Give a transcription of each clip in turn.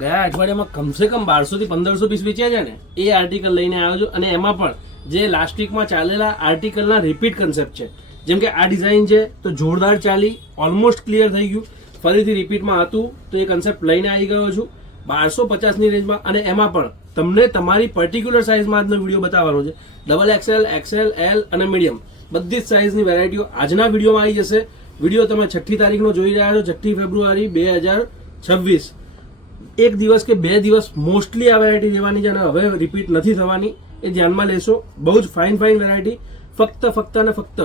ગયા અઠવાડિયામાં કમસે કમ 1200 થી 1500 પીસ વેચ્યા છે ને, એ આર્ટિકલ લઈને આવ્યો છું. અને એમાં પણ જે લાસ્ટ વીકમાં ચાલેલા આર્ટિકલના રિપીટ કન્સેપ્ટ છે. જેમ કે આ ડિઝાઇન છે તો જોરદાર ચાલી, ઓલમોસ્ટ ક્લિયર થઈ ગયું, ફરીથી રિપીટમાં હતું તો એ કન્સેપ્ટ લઈને આવી ગયો છું 1250ની રેન્જમાં. અને એમાં પણ તમને તમારી પર્ટિક્યુલર સાઇઝમાં આજનો વિડીયો બતાવવાનો છે. ડબલ એક્સએલ, એક્સએલ, એલ અને મીડિયમ બધી જ સાઇઝની વેરાયટીઓ આજના વિડીયોમાં આવી જશે. વિડીયો તમે 6મી તારીખનો જોઈ રહ્યા છો, 6મી ફેબ્રુઆરી 2026. એક દિવસ કે 2 દિવસ મોસ્ટલી આ વેરાયટી રહેવાની છે અને હવે રિપીટ નથી થવાની, એ ધ્યાનમાં લેશો. બહુ જ ફાઇન વેરાયટી, ફક્ત અને ફક્ત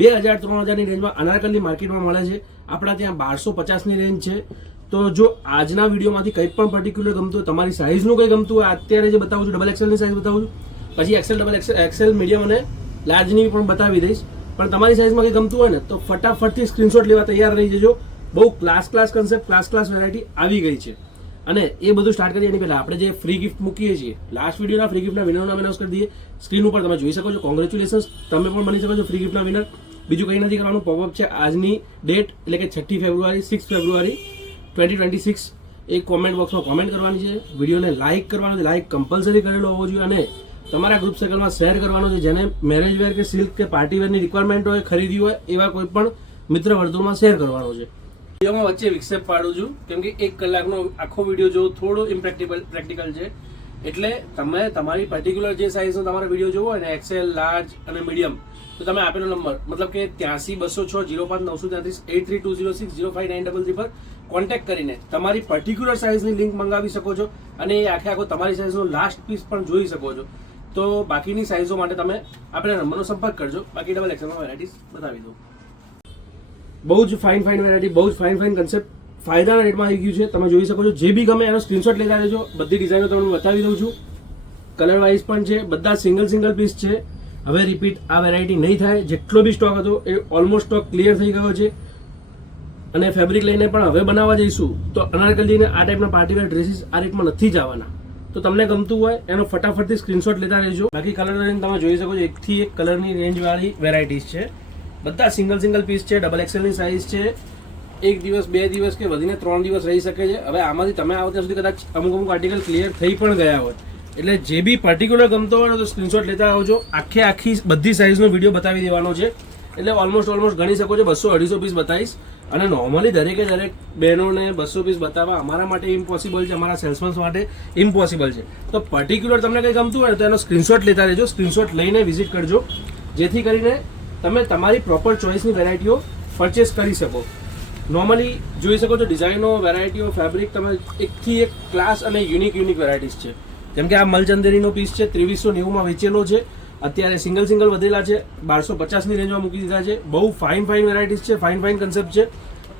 2000-3000ની રેન્જમાં અનારકલી માર્કેટમાં મળે છે. આપણા ત્યાં 1250ની રેન્જ છે. તો જો આજના વિડીયોમાંથી કંઈ પણ પર્ટિક્યુલર ગમતું હોય, તમારી સાઇઝનું કંઈ ગમતું હોય, અત્યારે જે બતાવું છું ડબલ એક્સેલની સાઇઝ બતાવું છું, પછી એક્સેલ, ડબલ એક્સેલ, મીડિયમ અને લાર્જની પણ બતાવી દઈશ. પણ તમારી સાઇઝમાં કંઈ ગમતું હોય ને તો ફટાફટથી સ્ક્રીનશોટ લેવા તૈયાર રહી જજો. બહુ ક્લાસ કન્સેપ્ટ, ક્લાસ વેરાયટી આવી ગઈ છે. અને એ બધું સ્ટાર્ટ કરીએ એની પહેલાં આપણે જે ફ્રી ગિફ્ટ મૂકીએ છીએ, લાસ્ટ વિડીયોના ફ્રી ગિફ્ટના વિનરનું નામ એનાઉન્સ કરી દઈએ. સ્ક્રીન ઉપર તમે જોઈ શકો છો. કોંગ્રેચ્યુલેશન્સ, તમે પણ બની શકો છો ફ્રી ગિફ્ટના વિનર. બીજું કંઈ નથી કરવાનું, પોપઅપ છે આજની ડેટ એટલે કે 6મી ફેબ્રુઆરી, 6 ફેબ્રુઆરી 2026. એક કોમેન્ટ બોક્સમાં કોમેન્ટ કરવાની છે, વિડીયોને લાઇક કરવાનો છે, લાઇક કમ્પલસરી કરેલો હોવો જોઈએ અને તમારા ગ્રુપ સર્કલમાં શેર કરવાનો છે. જેને મેરેજ વેર કે સિલ્ક કે પાર્ટી વેરની રિક્વાયરમેન્ટ હોય, ખરીદી હોય, એવા કોઈ પણ મિત્ર વર્તુળમાં શેર કરવાનો છે. વિડીયોમાં વચ્ચે વિક્ષેપ પાડું છું કેમ કે 1 કલાકનો આખો વિડીયો જોવો થોડો પ્રેક્ટિકલ છે. એટલે તમે તમારી પર્ટિક્યુલર જે સાઇઝનો તમારો વિડીયો જોવો હોય ને, એક્સેલ, લાર્જ અને મીડિયમ, તો તમે આપેલો નંબર મતલબ કે 83-206-05-906-05933 પર કોન્ટેક્ટ કરીને તમારી પર્ટિક્યુલર સાઇઝની લિંક મંગાવી શકો છો અને એ આખો તમારી સાઇઝનો લાસ્ટ પીસ પણ જોઈ શકો છો. તો બાકીની સાઇઝો માટે તમે આપણા નંબરનો સંપર્ક કરજો. બાકી ડબલ એક્સેલમાં વેરાયટીઝ બતાવી દઉં. બહુ જ ફાઇન વેરાયટી, બહુ જ ફાઇન કન્સેપ્ટ ફાયદાના રેટમાં આવી ગયું છે. તમે જોઈ શકો છો. જે બી ગમે એનો સ્ક્રીનશોટ લેતા રહેજો. બધી ડિઝાઇનો તમને બતાવી દઉં છું. કલર વાઇઝ પણ છે, બધા સિંગલ પીસ છે. હવે રિપીટ આ વેરાયટી નહીં થાય. જેટલો બી સ્ટોક હતો એ ઓલમોસ્ટ સ્ટોક ક્લિયર થઈ ગયો છે. અને ફેબ્રિક લઈને પણ હવે બનાવવા જઈશું તો અનારકલીને આ ટાઈપના પાર્ટીવેર ડ્રેસીસ આ રેટમાં નથી જ આવવાના. તો તમને ગમતું હોય એનો ફટાફટથી સ્ક્રીનશોટ લેતા રહેજો. બાકી કલર રેન્જ તમે જોઈ શકો છો. 1 થી 1 કલરની રેન્જવાળી વેરાયટીઝ છે. બધા સિંગલ પીસ છે. ડબલ એક્સેલની સાઇઝ છે. 1 દિવસ, 2 દિવસ કે વધીને 3 દિવસ રહી શકે છે. હવે આમાંથી તમે આવો ત્યાં સુધી કદાચ અમુક આર્ટિકલ ક્લિયર થઈ પણ ગયા હોય. એટલે જે બી પર્ટિક્યુલર ગમતો હોય તો સ્ક્રીનશોટ લેતા આવજો. આખી બધી સાઇઝનો વિડીયો બતાવી દેવાનો છે. એટલે ઓલમોસ્ટ ગણી શકો છો 200-250 પીસ બતાવીશ. અને નોર્મલી દરેક બહેનોને 200 પીસ બતાવવા અમારા માટે ઇમ્પોસિબલ છે, અમારા સેલ્સમેન્સ માટે ઇમ્પોસિબલ છે. તો પર્ટિક્યુલર તમને કંઈ ગમતું હોય તો એનો સ્ક્રીનશોટ લેતા રહેજો. સ્ક્રીનશોટ લઈને વિઝિટ કરજો, જેથી કરીને તમે તમારી પ્રોપર ચોઇસની વેરાયટીઓ પરચેસ કરી શકો. નોર્મલી જોઈ શકો છો ડિઝાઇનો, વેરાયટીઓ, ફેબ્રિક તમે 1 થી 1 ક્લાસ અને યુનિક વેરાયટીઝ છે. જેમ કે આ મલચંદેરીનો પીસ છે, 2390માં વેચેલો છે. અત્યારે સિંગલ વધેલા છે, 1250ની રેન્જમાં મૂકી દીધા છે. બહુ ફાઇન વેરાયટીઝ છે, ફાઇન કન્સેપ્ટ છે.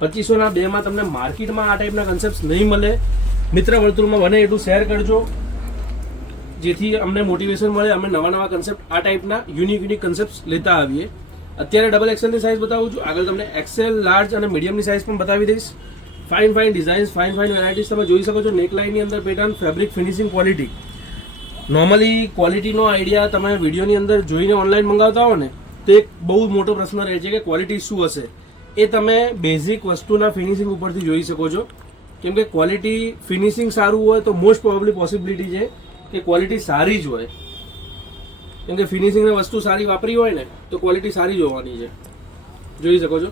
2500ના 2માં તમને માર્કેટમાં આ ટાઈપના કન્સેપ્ટ નહીં મળે. મિત્ર વર્તુળમાં બને એટલું શેર કરજો, જેથી અમને મોટિવેશન મળે. અમે નવા કન્સેપ્ટ આ ટાઈપના યુનિક કન્સેપ્ટ લેતા આવીએ. અત્યારે ડબલ એક્સેલની સાઇઝ બતાવું છું. આગળ તમને એક્સેલ, લાર્જ અને મીડિયમની સાઇઝ પણ બતાવી દઈશ. ફાઇન ડિઝાઇન્સ, ફાઇન વેરાયટીઝ તમે જોઈ શકો છો. નેકલાઇનની અંદર pattern, fabric, finishing, quality. Normally ક્વોલિટીનો આઈડિયા તમે વિડીયોની અંદર જોઈને ઓનલાઈન મંગાવતા હો ને તો એક બહુ મોટો પ્રશ્ન રહે છે કે ક્વોલિટી શું હશે. એ તમે બેઝિક વસ્તુના ફિનિશિંગ ઉપરથી જોઈ શકો છો. કેમ કે ક્વોલિટી, ફિનિશિંગ સારું હોય તો મોસ્ટ પ્રોબેબલી પોસિબિલિટી છે કે ક્વોલિટી સારી જ હોય. કેમ કે ફિનિશિંગની વસ્તુ સારી વાપરી હોય ને તો ક્વોલિટી સારી જ હોવાની છે. જોઈ શકો છો.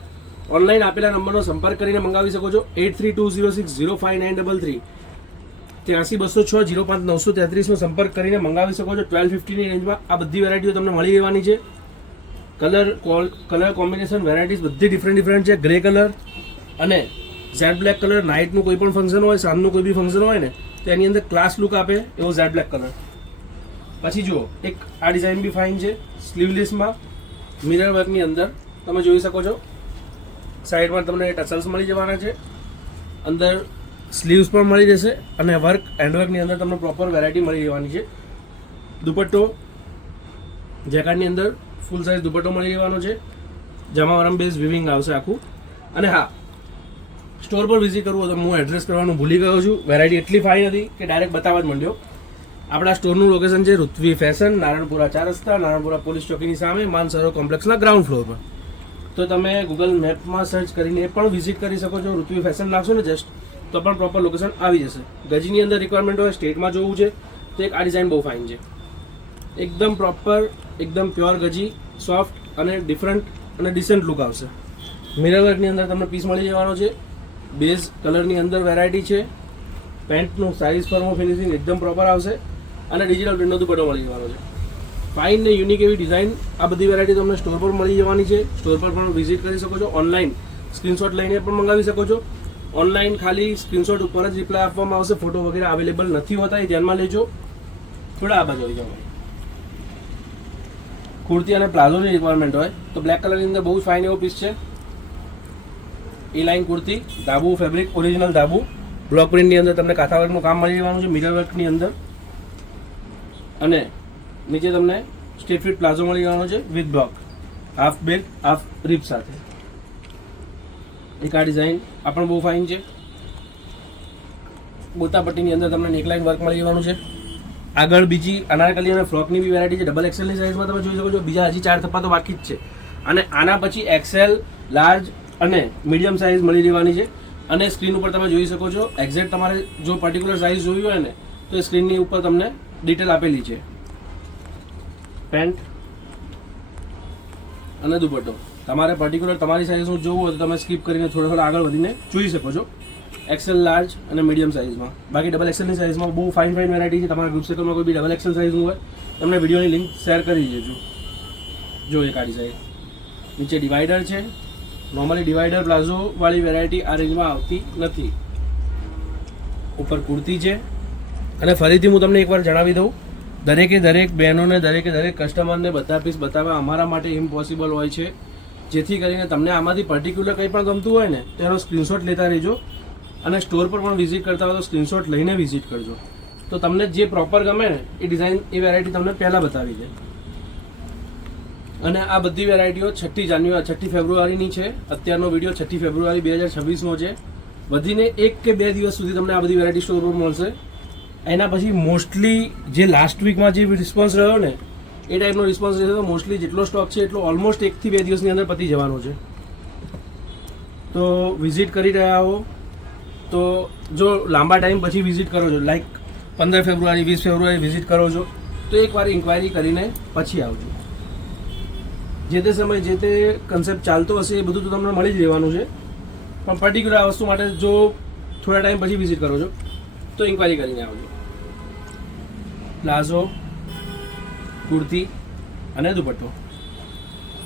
ઓનલાઈન આપેલા નંબરનો સંપર્ક કરીને મંગાવી શકો છો. 83-206-05933 83-206-05933નો સંપર્ક કરીને મંગાવી શકો છો. 1250ની રેન્જમાં આ બધી વેરાયટીઓ તમને મળી રહેવાની છે. કલર કોમ્બિનેશન વેરાયટીઝ બધી ડિફરન્ટ છે. ગ્રે કલર અને ઝેડ બ્લેક કલર. નાઇટનું કોઈ પણ ફંક્શન હોય, સાંજનું કોઈ બી ફંક્શન હોય ને તો એની અંદર ક્લાસ લુક આપે એવો ઝેડ બ્લેક કલર. પછી જુઓ, એક આ ડિઝાઇન બી ફાઇન છે. સ્લીવલેસમાં મિરર વર્કની અંદર તમે જોઈ શકો છો. સાઈડમાં તમને ટસલ્સ મળી જવાના છે. અંદર સ્લીવ્સ પણ મળી જશે અને હેન્ડવર્કની અંદર તમને પ્રોપર વેરાયટી મળી રહેવાની છે. દુપટ્ટો જેકેટની અંદર ફૂલ સાઇઝ દુપટ્ટો મળી રહેવાનો છે. જમાવરમ બેઝ વિવિંગ આવશે આખું. અને હા, સ્ટોર પર વિઝિટ કરવું હોય તો હું એડ્રેસ કરવાનું ભૂલી ગયો છું. વેરાયટી એટલી ફાઇન હતી કે ડાયરેક્ટ બતાવવા જ માંડ્યો. આપણા સ્ટોરનું લોકેશન છે ઋત્વી ફેશન, નારણપુરા 4 રસ્તા, નારણપુરા પોલીસ ચોકીની સામે, માનસરોવર કોમ્પ્લેક્સના ગ્રાઉન્ડ ફ્લોર પર. તો તમે ગૂગલ મેપમાં સર્ચ કરીને પણ વિઝિટ કરી શકો છો. ઋત્વી ફેશન નાખશો ને જસ્ટ તો પણ પ્રોપર લોકેશન આવી જશે. ગજીની અંદર રિક્વાયરમેન્ટ હોય, સ્ટેટમાં જોવું છે તો એક આ ડિઝાઇન બહુ ફાઇન છે. એકદમ પ્રોપર, એકદમ પ્યોર ગજી, સોફ્ટ અને ડિફરન્ટ અને ડિસન્ટ લુક આવશે. મિરર વર્કની અંદર તમને પીસ મળી જવાનો છે. બેઝ કલરની અંદર વેરાયટી છે. પેન્ટનું સાઇઝ ફર્મો ફિનિશિંગ એકદમ પ્રોપર આવશે અને ડિજિટલ પ્રિન્ટનો દુપટ્ટો મળી જવાનો છે. ફાઇન ને યુનિક એવી ડિઝાઇન. આ બધી વેરાયટી તમને સ્ટોર પર મળી જવાની છે. સ્ટોર પર પણ વિઝિટ કરી શકો છો. ઓનલાઈન સ્ક્રીનશોટ લઈને પણ મંગાવી શકો છો. ઓનલાઈન ખાલી સ્ક્રીનશોટ ઉપર જ રિપ્લાય આપવામાં આવશે. ફોટો વગેરે અવેલેબલ નથી હોતા, એ ધ્યાનમાં લેજો. થોડા આ બાજુ આવી જાઓ. કુર્તી અને પ્લાઝોની રિક્વાયરમેન્ટ હોય તો બ્લેક કલરની અંદર બહુ જ ફાઇન એવો પીસ છે. A line kurti, dabu fabric, original dabu, block પ્રિન્ટની અંદર તમને કાંથા વર્કનું કામ મળી જવાનું છે. મિરર વર્કની અંદર અને નીચે તમને સ્ટ્રેટ ફિટ પ્લાઝો મળી જવાનો છે with block, half belt, half rip સાથે. એક આ ડિઝાઇન આ પણ બહુ ફાઇન છે. ગોતાપટ્ટીની અંદર તમને નેકલાઇન વર્ક મળી જવાનું છે. આગળ બીજી અનારકલી અને ફ્રોકની બી વેરાયટી છે. ડબલ એક્સેલની સાઇઝમાં તમે જોઈ શકો છો. બીજા હજી 4 થપ્પા તો બાકી જ છે. અને આના પછી એક્સેલ, લાર્જ અને મીડિયમ સાઇઝ મળી રહેવાની છે. અને સ્ક્રીન ઉપર તમે જોઈ શકો છો. એક્ઝેક્ટ તમારે જો પર્ટિક્યુલર સાઇઝ જોવી હોય ને તો એ સ્ક્રીનની ઉપર તમને ડિટેલ આપેલી છે. પેન્ટ અને દુપટ્ટો તમારે પર્ટિક્યુલર તમારી સાઇઝનું જોવું હોય તો તમે સ્કીપ કરીને થોડા આગળ વધીને જોઈ શકો છો. એક્સેલ, લાર્જ અને મીડિયમ સાઇઝમાં. બાકી ડબલ એક્સેલની સાઇઝમાં બહુ ફાઇન વેરાયટી છે. તમારા ગ્રુપ સર્કલમાં કોઈ બી ડબલ એક્સેલ સાઇઝનું હોય તમને વિડીયોની લિંક શેર કરી દેજો. જો એક આડી સાઇઝ નીચે ડિવાઈડર છે. નોર્મલી ડિવાઈડર પ્લાઝોવાળી વેરાયટી આ રેન્જમાં આવતી નથી. ઉપર કુર્તી છે. અને ફરીથી હું તમને એકવાર જણાવી દઉં, દરેકે દરેક બહેનોને, દરેકે દરેક કસ્ટમરને બધા પીસ બતાવવા અમારા માટે ઇમ્પોસિબલ હોય છે. જેથી કરીને તમને આમાંથી પર્ટિક્યુલર કંઈ પણ ગમતું હોય ને તો એનો સ્ક્રીનશોટ લેતા રહેજો. અને સ્ટોર પર પણ વિઝિટ કરતા હોય તો સ્ક્રીનશોટ લઈને વિઝિટ કરજો. તો તમને જે પ્રોપર ગમે ને એ ડિઝાઇન, એ વેરાયટી તમને પહેલાં બતાવી દે. અને આ બધી વેરાયટીઓ 6 ફેબ્રુઆરીની છે. અત્યારનો વિડીયો 6 ફેબ્રુઆરી 2026નો છે. વધીને 1 કે 2 દિવસ સુધી તમને આ બધી વેરાયટી સ્ટોર પર મળશે. એના પછી મોસ્ટલી જે લાસ્ટ વીકમાં જે રિસ્પોન્સ રહ્યો ને એ ટાઈપનો રિસ્પોન્સ રહેશે. તો મોસ્ટલી જેટલો સ્ટોક છે એટલો ઓલમોસ્ટ 1 થી 2 દિવસની અંદર પતી જવાનો છે. તો વિઝિટ કરી રહ્યા હો તો જો લાંબા ટાઈમ પછી વિઝિટ કરો છો, લાઈક 15 ફેબ્રુઆરી 20 ફેબ્રુઆરી વિઝિટ કરો છો તો એકવાર ઇન્ક્વાયરી કરીને પછી આવજો. જે તે સમય જે તે કન્સેપ્ટ ચાલતો હશે એ બધું તો તમને મળી જ રહેવાનું છે. પણ પર્ટિક્યુલર આ વસ્તુ માટે જો થોડા ટાઈમ પછી વિઝિટ કરો છો તો ઇન્ક્વાયરી કરીને આવજો. પ્લાઝો, કુર્તી અને દુપટ્ટો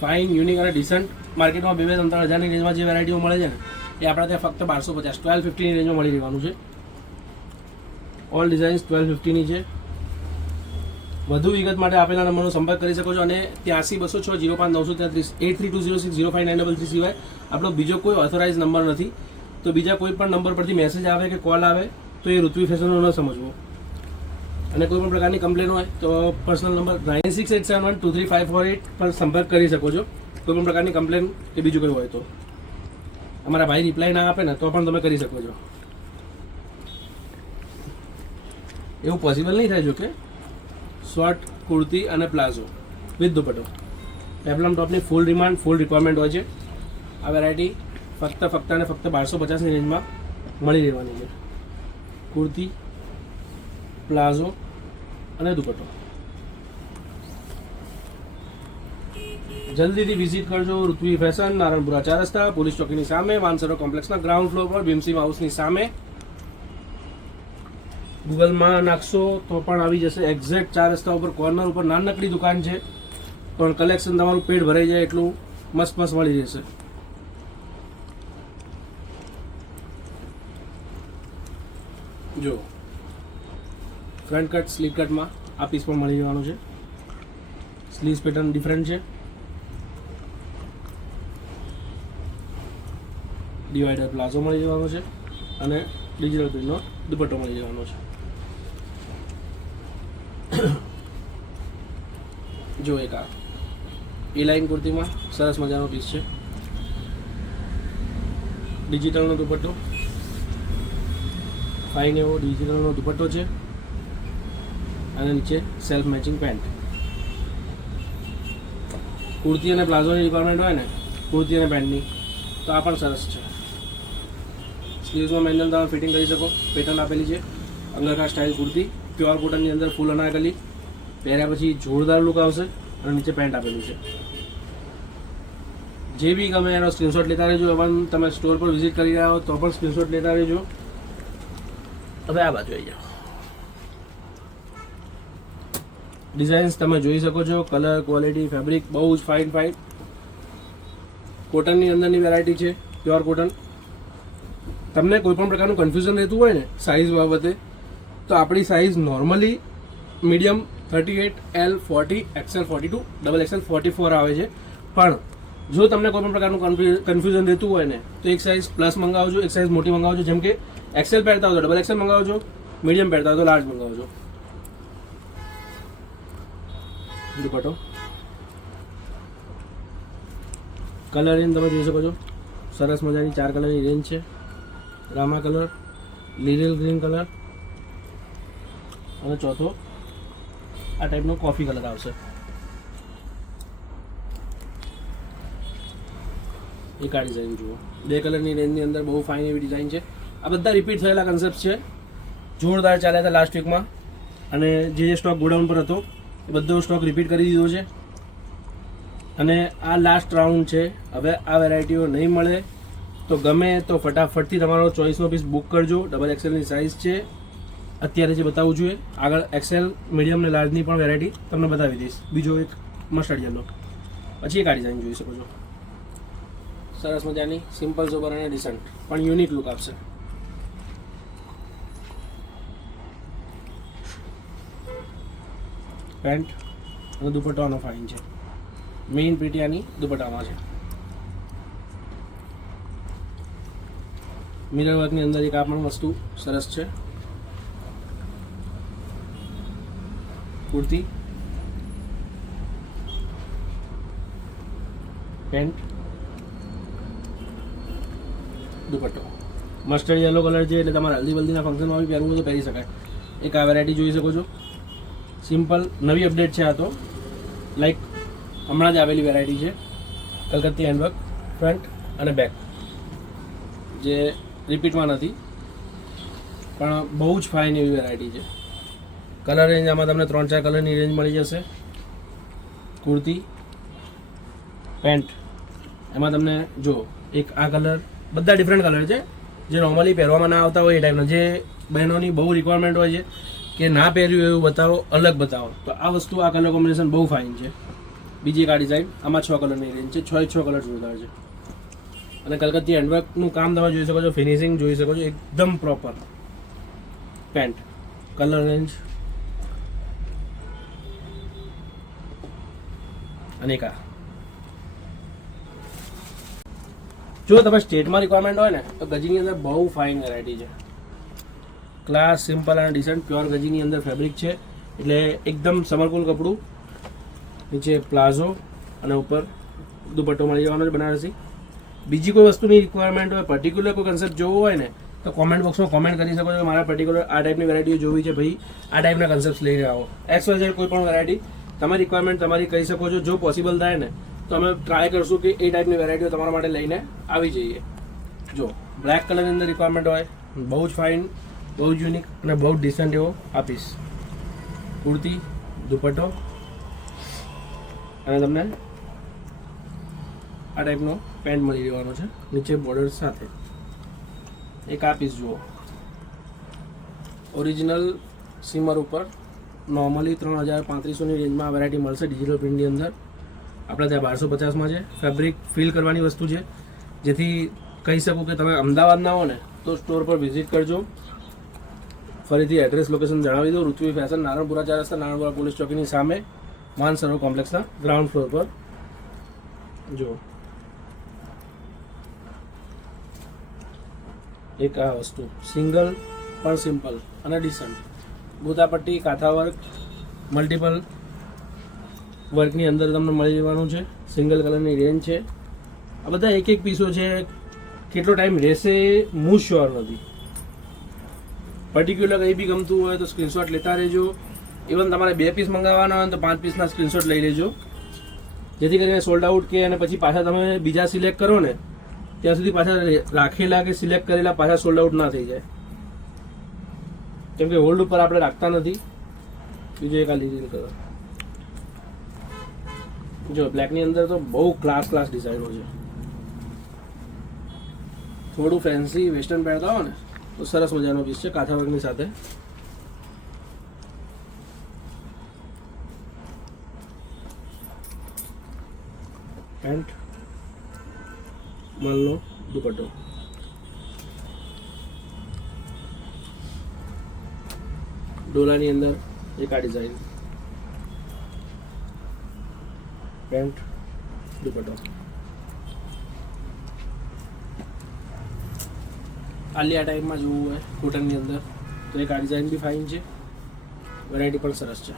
ફાઇન, યુનિક અને ડિસન્ટ. માર્કેટમાં 2-3 હજારની રેન્જમાં જે વેરાયટીઓ મળે છે ને એ આપણા ત્યાં ફક્ત 1250-1250ની રેન્જમાં મળી રહેવાનું છે. ઓલ ડિઝાઇન્સ 1250ની છે. વધુ વિગત માટે આપેલા નંબરનો સંપર્ક કરી શકો છો. અને 83-206-05-933 8320605933 સિવાય આપણો બીજો કોઈ ઓથોરાઇઝ નંબર નથી. તો બીજા કોઈ પણ નંબર પરથી મેસેજ આવે કે કોલ આવે તો એ ઋત્વી ફેશનનો ન સમજવો. અને કોઈ પણ પ્રકારની કમ્પ્લેન હોય તો પર્સનલ નંબર 9687123548 પર સંપર્ક કરી શકો છો. કોઈ પણ પ્રકારની કમ્પ્લેન કે બીજું કંઈ હોય તો અમારા ભાઈ રિપ્લાય ના આપે ને તો પણ તમે કરી શકો છો. એવું પોસિબલ નહીં થાય. જો કે શોર્ટ કુર્તી અને પ્લાઝો વિથ દુપટ્ટો, પેપ્લમ ટોપની ફૂલ ડિમાન્ડ, ફૂલ રિક્વાયરમેન્ટ હોય છે. આ વેરાયટી ફક્ત અને ફક્ત 1250ની રેન્જમાં મળી રહેવાની છે. કુર્તી, પ્લાઝો અને દુપટ્ટો. જલ્દીથી વિઝિટ કરજો ઋત્વી ફેશન, નારણપુરા 4 રસ્તા, પોલીસ ચોકીની સામે, વાનસરો કોમ્પ્લેક્સના ગ્રાઉન્ડ ફ્લોર પર, ભીમસિંહ હાઉસની સામે. ગૂગલમાં નાખશો તો પણ આવી જશે. એક્ઝેક્ટ 4 રસ્તા ઉપર કોર્નર ઉપર નાનકડી દુકાન છે, પણ કલેક્શન તમારું પેટ ભરાઈ જાય એટલું મસ્ત મળી જશે. જો ફ્રન્ટ કટ, સ્લીવ કટમાં આ પીસ પણ મળી જવાનું છે. સ્લીવ્સ પેટર્ન ડિફરન્ટ છે. ડિવાઈડર પ્લાઝો મળી જવાનો છે અને ડિજિટલ પ્રિન્ટનો દુપટ્ટો મળી જવાનો છે. જો એક આ એ લાઇન કુર્તીમાં સરસ મજાનો પીસ છે. ડિજિટલનો દુપટ્ટો, ફાઇન એવો ડિજિટલનો દુપટ્ટો છે અને નીચે સેલ્ફ મેચિંગ પેન્ટ. કુર્તી અને પ્લાઝોની રિક્વાયરમેન્ટ હોય ને કુર્તી અને પેન્ટની તો આ પણ સરસ છે. સ્લીવ્સમાં મેન્યુઅલ તમે ફિટિંગ કરી શકો. પેટર્ન આપેલી છે, અંગરખા સ્ટાઇલ કુર્તી, પ્યોર કોટનની અંદર ફૂલ અનારકલી, પહેર્યા પછી જોરદાર લુક આવશે. અને નીચે પેન્ટ આપેલું છે. જે બી ગમે એનો સ્ક્રીનશોટ લેતા રહેજો. ઇવન તમે સ્ટોર પર વિઝિટ કરી રહ્યા હો તો પણ સ્ક્રીનશોટ લેતા રહેજો. હવે આ બાજુ આવી જાઓ. ડિઝાઇન્સ તમે જોઈ શકો છો, કલર, ક્વોલિટી, ફેબ્રિક બહુ જ ફાઇન. કોટનની અંદરની વેરાયટી છે, પ્યોર કોટન. તમને કોઈ પણ પ્રકારનું કન્ફ્યુઝન રહેતું હોય ને સાઇઝ બાબતે, તો આપણી size normally medium 38, L 40, XL 42, XXL 44 આવે છે. પણ જો તમને કોઈ પણ પ્રકારનું કન્ફ્યુઝન રહેતું હોય ને તો એક સાઇઝ પ્લસ મંગાવજો, એક સાઇઝ મોટી મંગાવજો. જેમ કે XL પહેરતા હોય તો XXL મંગાવજો, મીડિયમ પહેરતા હોય તો લાર્જ મંગાવજો. દુપટ્ટો કલર રેન્જ તમે જોઈ શકો છો, સરસ મજાની 4 કલરની રેન્જ છે. રામા કલર, લીરેલ ગ્રીન કલર અને ચોથો આ ટાઈપનો કોફી કલર આવશે. એક આ ડિઝાઇન જુઓ, 2 કલરની રેન્જની અંદર બહુ ફાઇન એવી ડિઝાઇન છે. આ બધા રિપીટ થયેલા કન્સેપ્ટ છે, જોરદાર ચાલ્યા હતા લાસ્ટ વીકમાં. અને જે સ્ટોક ગોડાઉન પર હતો એ બધો સ્ટોક રિપીટ કરી દીધો છે. અને આ લાસ્ટ રાઉન્ડ છે. હવે આ વેરાયટીઓ નહીં મળે તો ગમે તો ફટાફટથી તમારો ચોઈસનો પીસ બુક કરજો. XXLની સાઇઝ છે અત્યારે જે બતાવું છું. આગળ XL, મીડિયમ ને લાર્જની પણ વેરાયટી તમને બતાવી દઈશ. બીજો એક મસ્ટર્ડ યલો, પછી એક આ ડિઝાઇન જોઈ શકો છો, સરસ મજાની સિમ્પલ સોબર અને ડિસન્ટ પણ યુનિક લુક આપશે. પેન્ટ અને દુપટ્ટાનો ફાઇન છે. મેઇન પીટિયાની દુપટ્ટામાં છે. મિરર વર્કની અંદર એક આ પણ વસ્તુ સરસ છે. Kurti, pant, dupatta. Mustard yellow colour છે એટલે તમારે હલ્દી બલ્દીના ફંક્શનમાં બી પહેરવું હોય તો પહેરી શકાય. એક આ વેરાયટી જોઈ શકો છો, સિમ્પલ નવી અપડેટ છે. આ તો લાઈક હમણાં જ આવેલી વેરાયટી છે. કલકત્તી હેન્ડવર્ક ફ્રન્ટ અને બેક, જે રિપીટમાં નથી પણ બહુ જ ફાઇન એવી વેરાયટી છે. કલર રેન્જ આમાં તમને 3-4 કલરની રેન્જ મળી જશે. કુર્તી, પેન્ટ, એમાં તમને જો એક આ કલર, બધા ડિફરન્ટ કલર છે જે નોર્મલી પહેરવામાં ના આવતા હોય એ ટાઈપના. જે બહેનોની બહુ રિક્વાયરમેન્ટ હોય છે કે ના પહેર્યું એવું બતાવો, અલગ બતાવો, તો આ વસ્તુ, આ કલર કોમ્બિનેશન બહુ ફાઇન છે. બીજી એક આ ડિઝાઇન, આમાં 6 કલરની રેન્જ છે. 6 કલર જોરદાર છે. અને કલકત્તી હેન્ડવર્કનું કામ તમે જોઈ શકો છો, ફિનિશિંગ જોઈ શકો છો, એકદમ પ્રોપર. પેન્ટ, કલર રેન્જ અને કા જો તમે સ્ટેટમાં રિક્વાયરમેન્ટ હોય ને તો ગજીની અંદર બહુ ફાઇન વેરાયટી છે. ક્લાસ, સિમ્પલ અને ડિસન્ટ પ્યોર ગજીની અંદર ફેબ્રિક છે. એટલે એકદમ સમરકુલ કપડું, નીચે પ્લાઝો અને ઉપર દુપટ્ટો મળી જવાનો છે બનારસી. બીજી કોઈ વસ્તુની રિક્વાયરમેન્ટ હોય, પર્ટિક્યુલર કોઈ કન્સેપ્ટ જોવો હોય ને તો કોમેન્ટ બોક્સમાં કોમેન્ટ કરી શકો છો. મારા પર્ટિક્યુલર આ ટાઈપની વેરાયટીઓ જોવી છે ભાઈ, આ ટાઈપના કન્સેપ્ટ લઈને આવો. XYZ કોઈ પણ વેરાયટી તમારી રિક્વાયરમેન્ટ તમારી કહી શકો છો. જો પોસિબલ થાય ને તો અમે ટ્રાય કરશું કે એ ટાઈપની વેરાયટીઓ તમારા માટે લઈને આવી જઈએ. જો બ્લેક કલરની અંદર રિક્વાયરમેન્ટ હોય, બહુ જ ફાઇન, બહુ જ યુનિક અને બહુ જ ડિસન્ટ એવો આપીશ. કુર્તી, દુપટ્ટો અને તમને આ ટાઈપનો પેન્ટ મળી રહેવાનો છે નીચે બોર્ડર સાથે. એક આ પીસ જુઓ, ઓરિજિનલ સીમર ઉપર નોર્મલી 3500ની રેન્જમાં આ વેરાયટી મળશે ડિજિટલ પ્રિન્ટની અંદર. આપણે ત્યાં 1250માં છે. ફેબ્રિક ફીલ કરવાની વસ્તુ છે, જેથી કહી શકું કે તમે અમદાવાદના હો ને તો સ્ટોર પર વિઝિટ કરજો. ફરીથી એડ્રેસ લોકેશન જણાવી દઉં. ઋત્વી ફેશન, નારણપુરા 4 રસ્તા, નારણપુરા પોલીસ ચોકીની સામે, માન સરોવર કોમ્પ્લેક્સના ગ્રાઉન્ડ ફ્લોર પર. જો એક આ વસ્તુ, સિંગલ પણ સિમ્પલ અને ડિસન્ટ. ગોતાપટ્ટી, કાંથા વર્ક, મલ્ટિપલ વર્કની અંદર તમને મળી જવાનું છે. સિંગલ કલરની રેન્જ છે. આ બધા એક એક પીસો છે. કેટલો ટાઈમ રહેશે હું શ્યોર નથી. પર્ટિક્યુલર કંઈ બી ગમતું હોય તો સ્ક્રીનશોટ લેતા રહેજો. ઇવન તમારે 2 પીસ મંગાવવાના હોય તો 5 પીસના સ્ક્રીનશોટ લઈ લેજો, જેથી કરીને સોલ્ડ આઉટ કે અને પછી પાછા તમે બીજા સિલેક્ટ કરો ને ત્યાં સુધી પાછા રાખેલા કે સિલેક્ટ કરેલા પાછા સોલ્ડ આઉટ ના થઈ જાય, કેમ કે હોલ્ડ ઉપર આપણે રાખતા નથી. બીજું એક આ લીધી કરો જો, બ્લેકની અંદર તો બહુ ક્લાસ ડિઝાઇનો છે. થોડું ફેન્સી વેસ્ટર્ન પહેરતા હો ને તો સરસ મજાનો પીસ છે કાંથા વર્કની સાથે. પેન્ટ, મલનો દુપટ્ટો, ડોલાની અંદર એક આ ડિઝાઇન, પેન્ટ દુપટ્ટો. આલિયા ટાઈપમાં જોવું હોય કોટનની અંદર તો એક આ ડિઝાઇન બી ફાઇન છે, વેરાયટી પણ સરસ છે.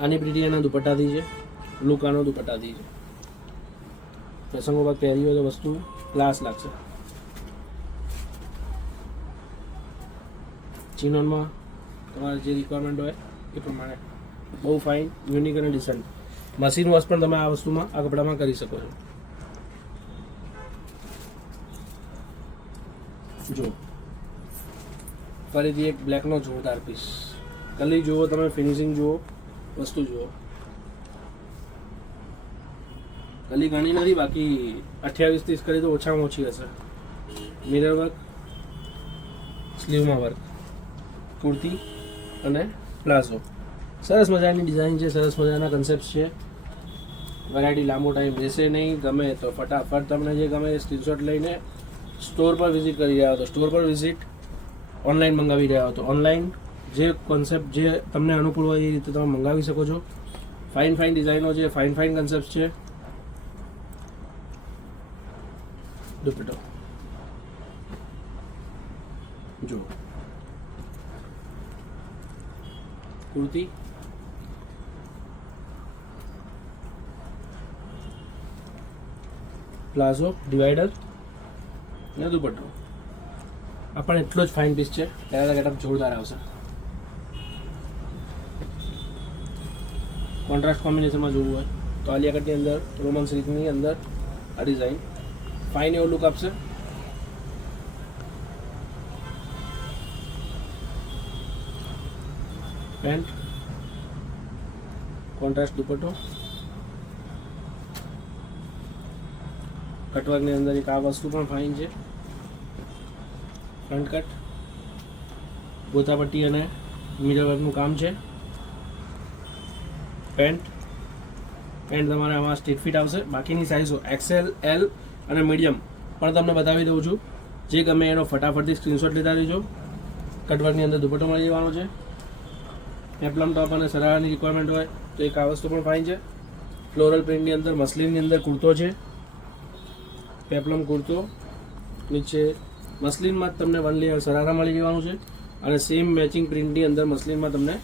આની પ્રીતિયાના દુપટ્ટાથી છે, લુકાનો દુપટ્ટાથી છે. પ્રસંગો બાદ પહેરી હોય તો વસ્તુ ક્લાસ લાગશે. ચિનોનમાં તમારે જે રિક્વાયરમેન્ટ હોય એ પ્રમાણે બહુ ફાઇન, યુનિક અને ડિસન્ટ. મશીન વોશ પણ તમે આ વસ્તુમાં આ કપડામાં કરી શકો છો. જો ફરીથી એક બ્લેકનો જોરદાર પીસ. કલી જુઓ તમે, ફિનિશિંગ જુઓ, વસ્તુ જુઓ. કલી ઘણી નથી, બાકી 28-30 કરી તો ઓછામાં ઓછી હશે. મિરર વર્ક, સ્લીવમાં વર્ક, કુર્તી અને પ્લાઝો. સરસ મજાની ડિઝાઇન છે, સરસ મજાના કન્સેપ્ટ છે. વેરાયટી લાંબો ટાઈમ રહેશે નહીં. ગમે તો ફટાફટ તમને જે ગમે સ્ક્રીનશોટ લઈને સ્ટોર પર વિઝિટ કરી રહ્યા હો તો સ્ટોર પર વિઝિટ, ઓનલાઈન મંગાવી રહ્યા હો તો ઓનલાઈન. જે કોન્સેપ્ટ જે તમને અનુકૂળ હોય એ રીતે તમે મંગાવી શકો છો. ફાઇન ડિઝાઇનો છે, ફાઇન કન્સેપ્ટ છે. દુપટ્ટો જો, કુર્તી, પ્લાઝો, ડિવાઈડર અને દુપટ્ટો. આ પણ એટલો જ ફાઇન પીસ છે. પહેલા ગેટઅપ જોરદાર આવશે. કોન્ટ્રાસ્ટ કોમ્બિનેશનમાં જોવું હોય તો આલિયા કટની અંદર, રોમન સિલ્કની અંદર આ ડિઝાઇન ફાઇન એવો લુક આપશે. પેન્ટ, કોન્ટ્રાસ્ટ દુપટ્ટો, કટવર્કની અંદર એક આ વસ્તુ પણ ફાઇન છે. ફ્રન્ટ કટ, ગોતાપટ્ટી અને મિરર વર્કનું કામ છે. પેન્ટ તમારે આમાં સ્ટ્રીટ ફિટ આવશે. બાકીની સાઇઝો XL, L અને મીડિયમ પણ તમને બતાવી દઉં છું. જે ગમે એનો ફટાફટથી સ્ક્રીનશોટ લેતા રહીજો. કટવર્કની અંદર દુપટ્ટો મળી જવાનો છે. પેપ્લમ ટોપ અને સરારાની રિક્વાયરમેન્ટ હોય તો એક આ વસ્તુ પણ ફાઇન છે. ફ્લોરલ પ્રિન્ટની અંદર, મસલિનની અંદર કુર્તો છે. પેપ્લમ કુર્તો, નીચે મસલિનમાં જ તમને 1 લેયર સરારા મળી જવાનું છે અને સેમ મેચિંગ પ્રિન્ટની અંદર મસલિનમાં તમને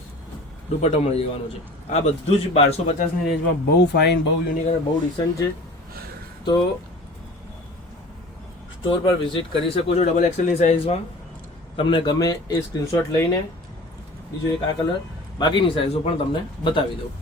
દુપટ્ટો મળી જવાનો છે. આ બધું જ 1250ની રેન્જમાં બહુ ફાઇન, બહુ યુનિક અને બહુ ડિસન્ટ છે. તો સ્ટોર પર વિઝિટ કરી શકો છો. XXLની સાઇઝમાં તમને ગમે એ સ્ક્રીનશોટ લઈને. બીજો એક આ કલર, બાકીની સાઇઝો પણ તમને બતાવી દઉં.